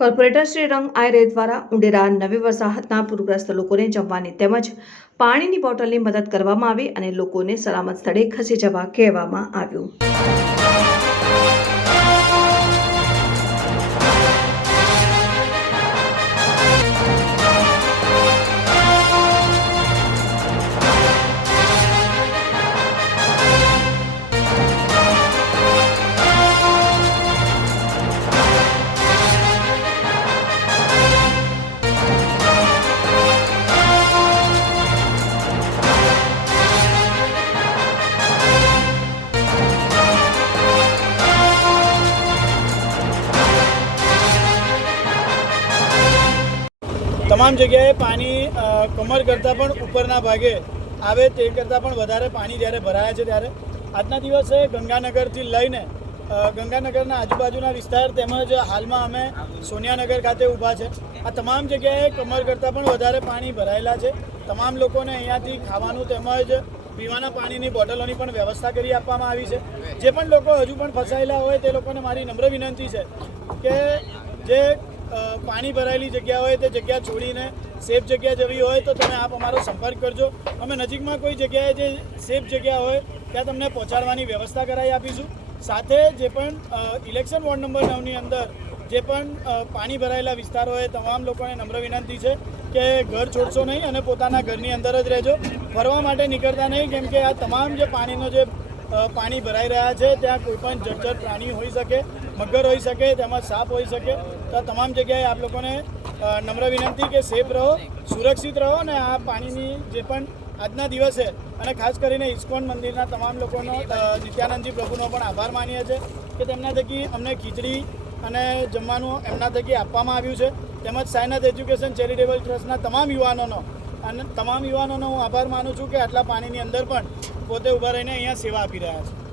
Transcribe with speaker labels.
Speaker 1: Corporator Shri રંગ આયરે દ્વારા ઉંડેરા નવી વસાહતના પૂરગ્રસ્ત લોકોને જમવાની તેમજ પાણીની બોટલની મદદ કરવામાં આવી અને લોકોને સલામત સ્થળે ખસી જવા કહેવામાં આવ્યું.
Speaker 2: તમામ જગ્યાએ પાણી કમર કરતાં પણ ઉપરના ભાગે આવે તે કરતાં પણ વધારે પાણી જ્યારે ભરાયા છે ત્યારે. આજના દિવસે ગંગાનગરથી લઈને ગંગાનગરના આજુબાજુના વિસ્તાર તેમજ હાલમાં અમે સોનિયાનગર ખાતે ઊભા છે. આ તમામ જગ્યાએ કમર કરતાં પણ વધારે પાણી ભરાયેલા છે. તમામ લોકોને અહીંયાથી ખાવાનું તેમજ પીવાના પાણીની બોટલોની પણ વ્યવસ્થા કરી આપવામાં આવી છે. જે પણ લોકો હજુ પણ ફસાયેલા હોય તે લોકોને મારી નમ્ર વિનંતી છે કે જે પાણી ભરાયેલી જગ્યા હોય, તે જગ્યા છોડીને સેફ જગ્યા જવી હોય, તો તમે આપ અમારો સંપર્ક કરજો. અમે નજીકમાં કોઈ જગ્યાએ જે સેફ જગ્યા હોય, ત્યાં તમને પહોંચાડવાની વ્યવસ્થા કરાવી આપીશું. સાથે જે પણ ઇલેક્શન વોર્ડ નંબર નવની અંદર જે પણ પાણી ભરાયેલા વિસ્તારો હોય, તમામ લોકોને નમ્ર વિનંતી છે કે ઘર છોડશો નહીં અને પોતાના ઘરની અંદર જ રહેજો. ફરવા માટે નીકળતા નહીં, કેમ કે આ તમામ જે પાણીનો જે પાણી ભરાઈ રહ્યા છે. ત્યાં કોઈ પણ જળચર પ્રાણી હોઈ શકે, મગર હોઈ શકે તેમાં સાપ હોઈ શકે. તો તમામ જગ્યાએ આપ લોકોને નમ્ર વિનંતી કે સેફ રહો, સુરક્ષિત રહો અને આ પાણીની જે પણ આજના દિવસે અને ખાસ કરીને ઇસ્કોન મંદિરના તમામ લોકોનો નિત્યાનંદજી પ્રભુનો પણ આભાર માનીએ છીએ કે તેમના થકી અમને ખીચડી અને જમવાનું એમના થકી આપવામાં આવ્યું છે. તેમજ સાયનાથ એજ્યુકેશન ચેરિટેબલ ટ્રસ્ટના તમામ યુવાનોનો, અને તમામ યુવાનોનો હું આભાર માનું છું કે આટલા પાણીની અંદર પણ પોતે ઊભા રહીને અહીંયા સેવા આપી રહ્યા છે.